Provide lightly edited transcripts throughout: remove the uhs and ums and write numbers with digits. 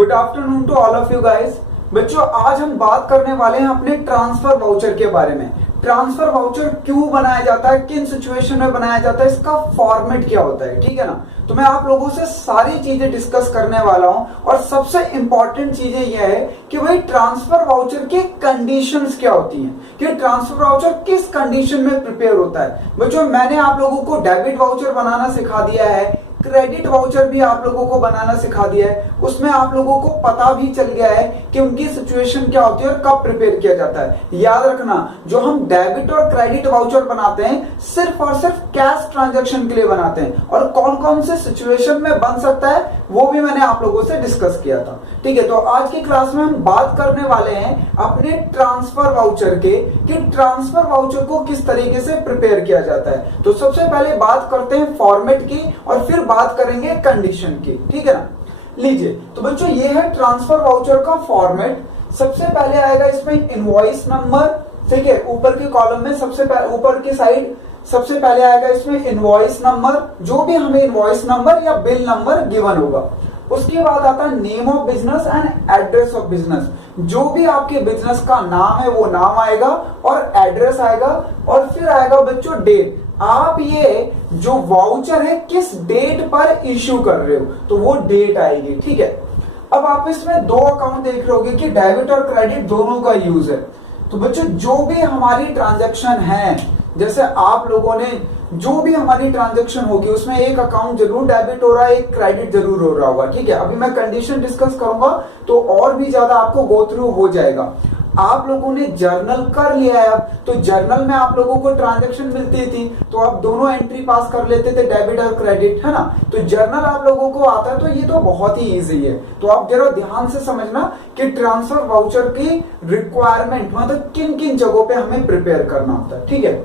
Good afternoon to all of you guys. बच्चों आज हम बात करने वाले हैं अपने ट्रांसफर वाउचर के बारे में। ट्रांसफर वाउचर क्यों बनाया जाता है, किन सिचुएशन में बनाया जाता है, इसका फॉर्मेट क्या होता है, ठीक है ना। तो मैं आप लोगों से सारी चीजें डिस्कस करने वाला हूं और सबसे इंपॉर्टेंट चीजें यह है कि भाई ट्रांसफर वाउचर की कंडीशंस क्या होती हैं, कि ट्रांसफर वाउचर किस कंडीशन में प्रिपेयर होता है। बच्चों मैंने आप लोगों को डेबिट वाउचर बनाना सिखा दिया है, क्रेडिट वाउचर भी आप लोगों को बनाना सिखा दिया है। उसमें आप लोगों को पता भी चल गया है कि उनकी सिचुएशन क्या होती है और कब प्रिपेयर किया जाता है। याद रखना, जो हम डेबिट और क्रेडिट वाउचर बनाते हैं सिर्फ और सिर्फ कैश ट्रांजैक्शन के लिए बनाते हैं, और कौन कौन से सिचुएशन में बन सकता है वो भी मैंने आप लोगों से डिस्कस किया था। ठीक है, तो आज की क्लास में हम बात करने वाले हैं अपने ट्रांसफर वाउचर के, कि ट्रांसफर वाउचर को किस तरीके से प्रिपेयर किया जाता है। तो सबसे पहले बात करते हैं फॉर्मेट की और फिर बात करेंगे कंडीशन की, ठीक है ना। लीजिए, तो बच्चों ये है ट्रांसफर वाउचर का फॉर्मेट। सबसे पहले आएगा इसमें इनवॉइस नंबर, ठीक है, ऊपर के कॉलम में सबसे ऊपर की साइड सबसे पहले आएगा इसमें इनवॉइस नंबर, जो भी हमें इनवॉइस नंबर या बिल नंबर गिवन होगा। उसके बाद आता है name of business and address of business, जो भी आपके बिजनेस का नाम है वो नाम आएगा और एड्रेस आएगा। और फिर आएगा बच्चों डेट, आप ये जो वाउचर है किस डेट पर इश्यू कर रहे हो, तो वो डेट आएगी, ठीक है। अब आप इसमें दो अकाउंट देख रहे होगे कि डेबिट और क्रेडिट दोनों का यूज है। तो बच्चों जो भी हमारी ट्रांजैक्शन है, जैसे आप लोगों ने जो भी हमारी ट्रांजैक्शन होगी उसमें एक अकाउंट जरूर डेबिट हो रहा है, एक क्रेडिट जरूर हो रहा होगा, ठीक है। अभी मैं कंडीशन डिस्कस करूंगा तो और भी ज्यादा आपको गो थ्रू हो जाएगा। आप लोगों ने जर्नल कर लिया है, तो जर्नल में आप लोगों को ट्रांजैक्शन मिलती थी तो आप दोनों एंट्री पास कर लेते थे, डेबिट और क्रेडिट, है ना। तो जर्नल आप लोगों को आता है, तो ये तो बहुत ही इजी है। तो आप जरा ध्यान से समझना कि ट्रांसफर वाउचर की रिक्वायरमेंट मतलब किन किन जगहों पे हमें प्रिपेयर करना होता है, ठीक है।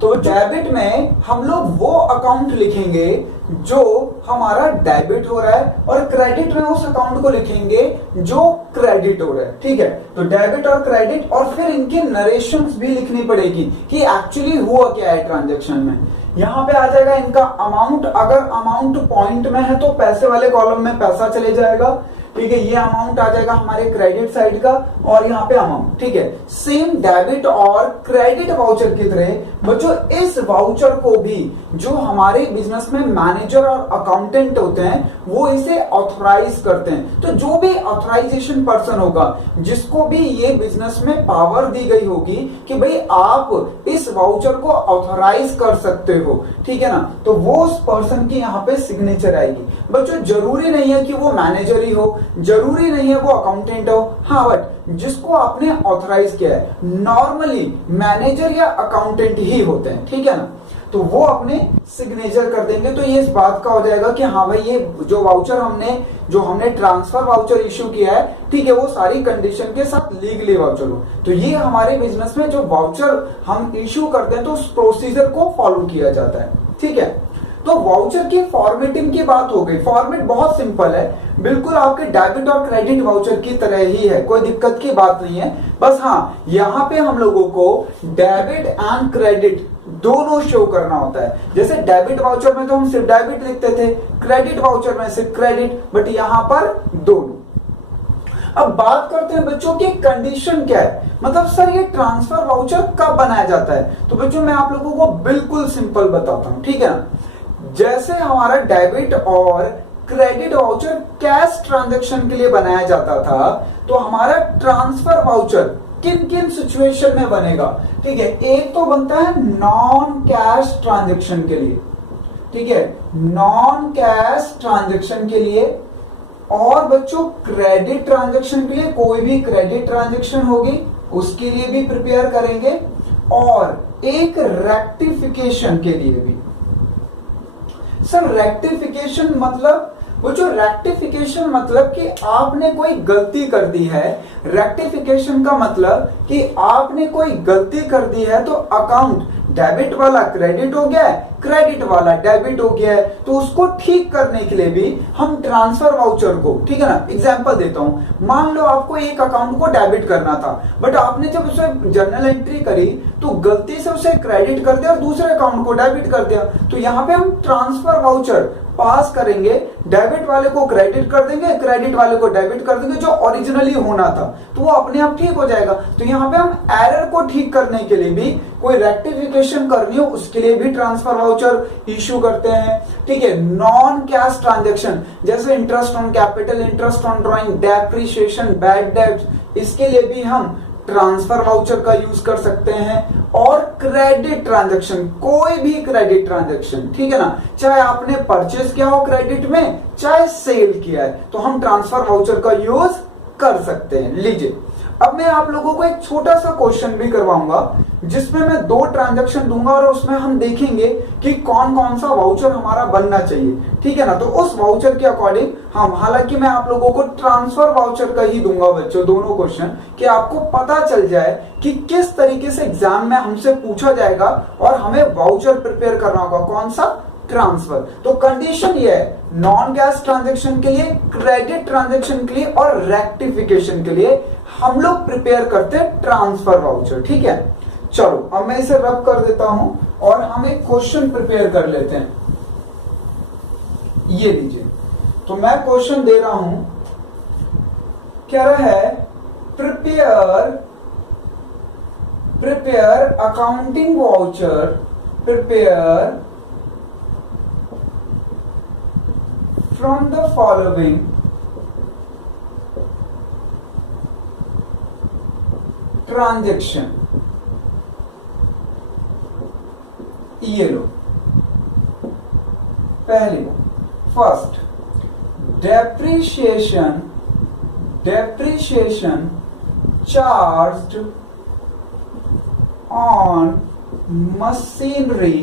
तो डेबिट में हम लोग वो अकाउंट लिखेंगे जो हमारा डेबिट हो रहा है, और क्रेडिट में उस अकाउंट को लिखेंगे जो क्रेडिट हो रहा है, ठीक है। तो डेबिट और क्रेडिट, और फिर इनकी नरेशंस भी लिखनी पड़ेगी कि एक्चुअली हुआ क्या है ट्रांजैक्शन में। यहां पे आ जाएगा इनका अमाउंट, अगर अमाउंट पॉइंट में है तो पैसे वाले कॉलम में पैसा चले जाएगा, ठीक है। ये अमाउंट आ जाएगा हमारे क्रेडिट साइड का, और यहाँ पे अमाउंट, ठीक है। सेम डेबिट और क्रेडिट वाउचर की तरह बच्चों इस वाउचर को भी जो हमारे बिजनेस में मैनेजर और अकाउंटेंट होते हैं वो इसे ऑथराइज करते हैं। तो जो भी ऑथराइजेशन पर्सन होगा, जिसको भी ये बिजनेस में पावर दी गई होगी कि भाई आप इस वाउचर को ऑथराइज कर सकते हो, ठीक है ना, तो वो उस पर्सन की यहाँ पे सिग्नेचर आएगी। बच्चों जरूरी नहीं है कि वो मैनेजर ही हो, जरूरी नहीं है वो अकाउंटेंट हो, हाँ, बट जिसको आपने ऑथराइज किया है नॉर्मली मैनेजर या अकाउंटेंट ही होते हैं, ठीक है ना। तो वो अपने सिग्नेचर कर देंगे, तो ये इस बात का हो जाएगा कि हाँ भाई ये जो वाउचर हमने ट्रांसफर वाउचर इश्यू किया है, ठीक है, वो सारी कंडीशन के साथ लीगली वाउचर हो। तो ये हमारे बिजनेस में जो वाउचर हम इश्यू करते हैं तो उस प्रोसीजर को फॉलो किया जाता है, ठीक है। तो वाउचर की फॉर्मेटिंग की बात हो गई। फॉर्मेट बहुत सिंपल है, बिल्कुल आपके डेबिट और क्रेडिट वाउचर की तरह ही है, कोई दिक्कत की बात नहीं है। बस हाँ, यहाँ पे हम लोगों को डेबिट एंड क्रेडिट दोनों शो करना होता है। जैसे डेबिट वाउचर में तो हम सिर्फ डेबिट लिखते थे, क्रेडिट वाउचर में सिर्फ क्रेडिट, बट यहाँ पर दोनों। अब बात करते हैं बच्चों की कंडीशन क्या है, मतलब सर ये ट्रांसफर वाउचर कब बनाया जाता है। तो बच्चों मैं आप लोगों को बिल्कुल सिंपल बताता हूं, ठीक है ना। जैसे हमारा डेबिट और क्रेडिट वाउचर कैश ट्रांजैक्शन के लिए बनाया जाता था, तो हमारा ट्रांसफर वाउचर किन किन सिचुएशन में बनेगा, ठीक है। एक तो बनता है नॉन कैश ट्रांजैक्शन के लिए, ठीक है, नॉन कैश ट्रांजैक्शन के लिए। और बच्चों क्रेडिट ट्रांजैक्शन के लिए कोई भी क्रेडिट ट्रांजैक्शन होगी उसके लिए भी प्रिपेयर करेंगे, और एक रेक्टिफिकेशन के लिए भी। सर रेक्टिफिकेशन मतलब, वो जो रेक्टिफिकेशन मतलब कि आपने कोई गलती कर दी है। रेक्टिफिकेशन का मतलब कि आपने कोई गलती कर दी है, तो अकाउंट डेबिट वाला क्रेडिट हो गया है, क्रेडिट वाला डेबिट हो गया है, तो उसको ठीक करने के लिए भी हम ट्रांसफर वाउचर को, ठीक है ना। एग्जांपल देता हूं, मान लो आपको एक अकाउंट को डेबिट करना था, बट आपने जब उसे जर्नल एंट्री करी तो गलती से उसे क्रेडिट कर दिया और दूसरे अकाउंट को डेबिट कर दिया। तो यहाँ पे हम ट्रांसफर वाउचर पास करेंगे, डेबिट वाले को क्रेडिट कर देंगे, क्रेडिट वाले को डेबिट कर देंगे, जो ओरिजिनली होना था, तो वो अपने आप ठीक हो जाएगा। तो यहाँ पे हम एरर को ठीक करने के लिए भी, कोई रेक्टिफिकेशन करनी हो उसके लिए भी ट्रांसफर वाउचर इश्यू करते हैं। ठीक है, नॉन कैश ट्रांजेक्शन जैसे interest on capital, interest on drawing, depreciation, bad डेब्ट, इसके लिए भी हम ट्रांसफर वाउचर का यूज कर सकते हैं। और क्रेडिट ट्रांजैक्शन, कोई भी क्रेडिट ट्रांजैक्शन, ठीक है ना, चाहे आपने परचेज किया हो क्रेडिट में, चाहे सेल किया है, तो हम ट्रांसफर वाउचर का यूज कर सकते हैं। लीजिए, अब मैं आप लोगों को एक छोटा सा क्वेश्चन भी करवाऊंगा जिसमें मैं 2 ट्रांजैक्शन दूंगा और उसमें हम देखेंगे कि कौन कौन सा वाउचर हमारा बनना चाहिए। ठीक है ना, तो उस वाउचर के अकॉर्डिंग हम, हालांकि मैं आप लोगों को ट्रांसफर वाउचर का ही दूंगा बच्चों, दोनों क्वेश्चन, कि आपको पता चल जाए कि किस तरीके से एग्जाम में हमसे पूछा जाएगा और हमें वाउचर प्रिपेयर करना होगा, कौन सा, ट्रांसफर। तो कंडीशन ये है, नॉन कैश ट्रांजैक्शन के लिए, क्रेडिट ट्रांजैक्शन के लिए और रेक्टिफिकेशन के लिए हम लोग प्रिपेयर करते हैं ट्रांसफर वाउचर। ठीक है, चलो अब मैं इसे रब कर देता हूं और हम एक क्वेश्चन प्रिपेयर कर लेते हैं। ये लीजिए, तो मैं क्वेश्चन दे रहा हूं, कह रहा है prepare accounting voucher, prepare from the following transaction। ये लो, पहली, first, depreciation charged on machinery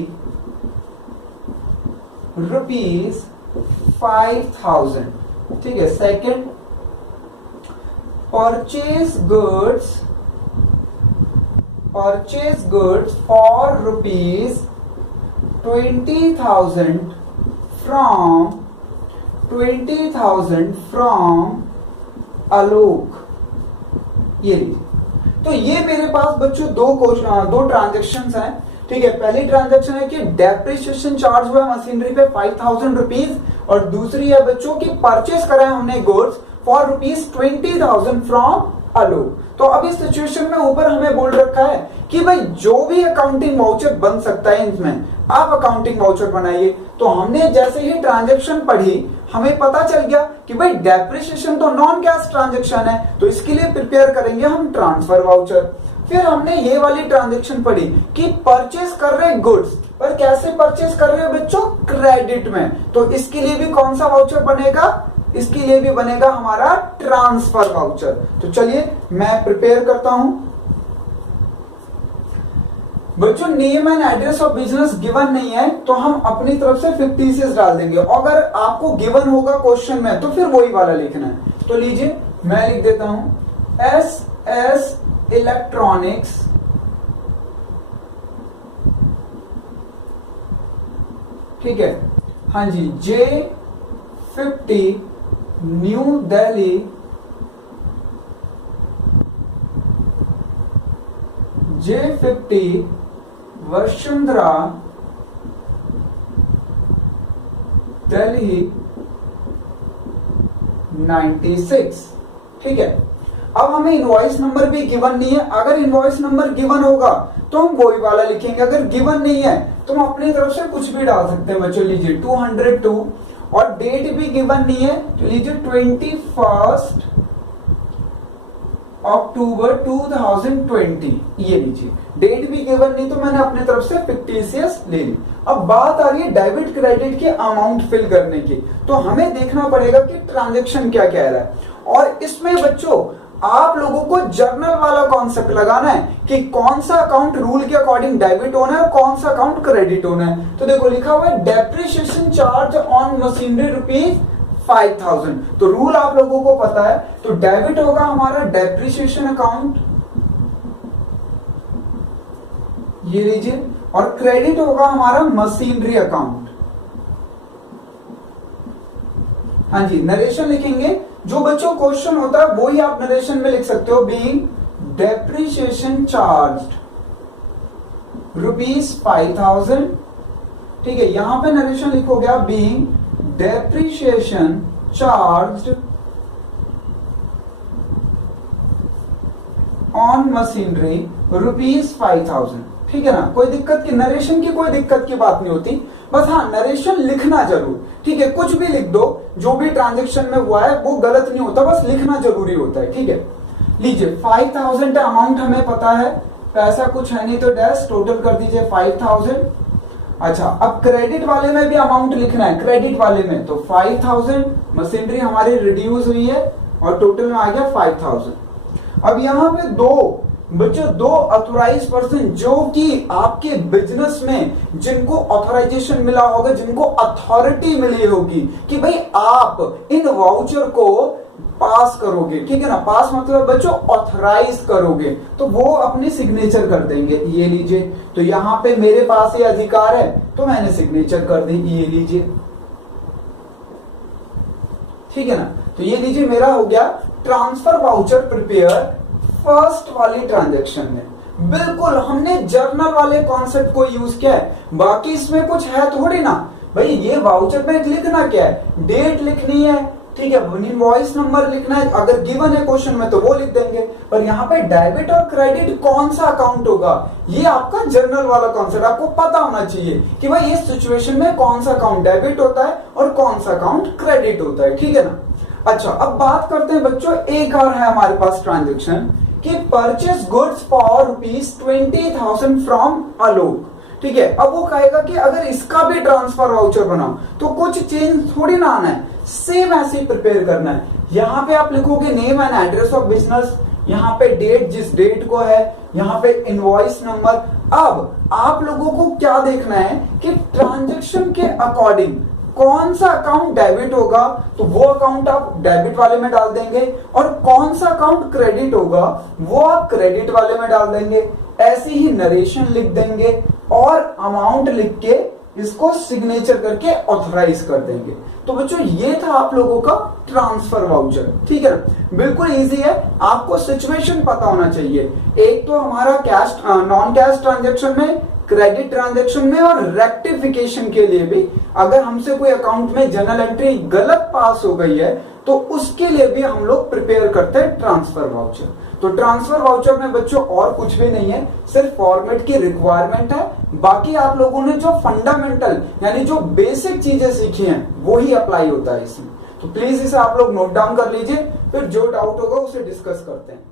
₹5,000। ठीक है, second, purchase goods for ₹20,000 from Alok. ये लीजिए, तो ये मेरे पास बच्चों दो ट्रांजेक्शन हैं। ठीक है, पहली ट्रांजैक्शन है कि डेप्रिसिएशन चार्ज हुआ है मशीनरी पे ₹5,000 और दूसरी है बच्चों की परचेस करा है हमने गुड्स फॉर ₹20,000 फ्रॉम आलोक। तो अब इस सिचुएशन में ऊपर हमें बोल रखा है कि भाई जो भी अकाउंटिंग वाउचर बन सकता है इसमें आप अकाउंटिंग वाउचर बनाइए। तो हमने जैसे ही ट्रांजैक्शन पढ़ी हमें पता चल गया कि भाई डेप्रिसिएशन तो नॉन कैश ट्रांजैक्शन है, तो इसके लिए प्रिपेयर करेंगे हम ट्रांसफर वाउचर। फिर हमने ये वाली ट्रांजैक्शन पढ़ी कि परचेस कर रहे गुड्स, पर कैसे परचेस कर रहे हैं बच्चों, क्रेडिट में, तो इसके लिए भी कौन सा वाउचर बनेगा, इसके लिए भी बनेगा हमारा ट्रांसफर वाउचर। तो चलिए मैं प्रिपेयर करता हूं बच्चों। Name and address of business given नहीं है तो हम अपनी तरफ से फिक्टिशियस डाल देंगे, अगर आपको गिवन होगा क्वेश्चन में तो फिर वही वाला लिखना है। तो लीजिए मैं लिख देता हूं SS इलेक्ट्रॉनिक्स, ठीक है, हाँ जी, J50 new Delhi, J50 Vasundhara Delhi 96। ठीक है, अब हमें इनवॉइस नंबर भी गिवन नहीं है, अगर इनवॉइस नंबर गिवन होगा तो हम वही वाला लिखेंगे, अगर गिवन नहीं है तो हम अपनी तरफ से कुछ भी डाल सकते हैं बच्चों। लीजिए 202 और डेट भी गिवन नहीं है तो लीजिए 21 अक्टूबर 2020। ये लीजिए, डेट भी गिवन नहीं तो मैंने अपनी तरफ से फिक्टिशियस ले ली। अब बात आ रही है डेबिट क्रेडिट के अमाउंट फिल करने की, तो हमें देखना पड़ेगा कि ट्रांजैक्शन क्या कह रहा है, और इसमें बच्चों आप लोगों को जर्नल वाला कॉन्सेप्ट लगाना है कि कौन सा अकाउंट रूल के अकॉर्डिंग डेबिट होना है और कौन सा अकाउंट क्रेडिट होना है। तो देखो लिखा हुआ है डेप्रिसिएशन चार्ज ऑन मशीनरी ₹5,000, तो रूल आप लोगों को पता है, तो डेबिट होगा हमारा डेप्रिसिएशन अकाउंट, ये लीजिए, और क्रेडिट होगा हमारा मशीनरी अकाउंट। हाँ जी, नरेशन लिखेंगे, जो बच्चों क्वेश्चन होता है वो ही आप नरेशन में लिख सकते हो, बीइंग डेप्रिसिएशन चार्ज्ड ₹5,000। ठीक है, यहां पे नरेशन लिखोगे आप being depreciation charged on machinery ₹5,000। ठीक है ना, कोई दिक्कत की, नरेशन की कोई दिक्कत की बात नहीं होती, बस हाँ नरेशन लिखना जरूर। ठीक है, कुछ भी लिख दो, जो भी ट्रांजेक्शन में हुआ है वो गलत नहीं होता, बस लिखना जरूरी होता है। ठीक है, लीजिए 5,000 अमाउंट हमें पता है, पैसा कुछ है नहीं तो डैश टोटल कर दीजिए 5,000। अच्छा, अब क्रेडिट वाले में भी अमाउंट लिखना है, क्रेडिट वाले में तो 5,000 मशीनरी हमारी रिड्यूस हुई है और टोटल में आ गया 5,000। अब यहाँ पे दो बच्चों, दो ऑथोराइज पर्सन जो कि आपके बिजनेस में जिनको ऑथराइजेशन मिला होगा, जिनको अथॉरिटी मिली होगी कि भाई आप इन वाउचर को पास करोगे। ठीक है ना, पास मतलब बच्चों ऑथराइज करोगे, तो वो अपनी सिग्नेचर कर देंगे। ये लीजिए, तो यहाँ पे मेरे पास ये अधिकार है तो मैंने सिग्नेचर कर दी, ये लीजिए। ठीक है ना, तो ये लीजिए मेरा हो गया ट्रांसफर वाउचर प्रिपेयर फर्स्ट वाली ट्रांजैक्शन में। बिल्कुल हमने जर्नल वाले कॉन्सेप्ट को यूज किया है, बाकी इसमें कुछ है थोड़ी ना भाई। ये वाउचर में लिखना क्या है, डेट लिखनी है, ठीक है, इनवॉइस नंबर लिखना है, अगर गिवन है क्वेश्चन में तो वो लिख देंगे। पर यहाँ पे डेबिट और क्रेडिट कौन सा अकाउंट होगा, ये आपका जर्नल वाला कॉन्सेप्ट आपको पता होना चाहिए कि भाई इस सिचुएशन में कौन सा अकाउंट डेबिट होता है और कौन सा अकाउंट क्रेडिट होता है। ठीक है ना। अच्छा, अब बात करते हैं बच्चों, एक और है हमारे पास ट्रांजेक्शन कि परचेस गुड्स फॉर ₹20,000 फ्रॉम आलोक। ठीक है, अब वो कहेगा कि अगर इसका भी ट्रांसफर वाउचर बनाओ तो कुछ चेंज थोड़ी ना आना है, सेम ऐसे ही प्रिपेयर करना है। यहाँ पे आप लिखोगे name and address of business, यहाँ पे डेट जिस डेट को है, यहाँ पे इनवॉइस नंबर। अब आप लोगों को क्या देखना है कि ट्रांजैक्शन के अकॉर्डिंग कौन सा अकाउंट डेबिट होगा तो वो अकाउंट आप डेबिट वाले में डाल देंगे, और कौन सा अकाउंट क्रेडिट होगा वो आप क्रेडिट वाले में डाल देंगे। ऐसे ही नरेशन लिख देंगे और अमाउंट लिख के इसको सिग्नेचर करके ऑथराइज कर देंगे। तो बच्चों ये था आप लोगों का ट्रांसफर वाउचर। ठीक है, बिल्कुल इजी है, आपको सिचुएशन पता होना चाहिए। एक तो हमारा कैश नॉन कैश ट्रांजैक्शन में, क्रेडिट ट्रांजैक्शन में, और रेक्टिफिकेशन के लिए भी अगर हमसे कोई अकाउंट में जर्नल एंट्री गलत पास हो गई है तो उसके लिए भी हम लोग प्रिपेयर करते हैं ट्रांसफर वाउचर। तो ट्रांसफर वाउचर में बच्चों और कुछ भी नहीं है, सिर्फ फॉर्मेट की रिक्वायरमेंट है। बाकी आप लोगों ने जो फंडामेंटल यानी जो बेसिक चीजें सीखी हैं वो ही अप्लाई होता है इसमें। तो प्लीज इसे आप लोग नोट डाउन कर लीजिए, फिर जो डाउट होगा उसे डिस्कस करते हैं।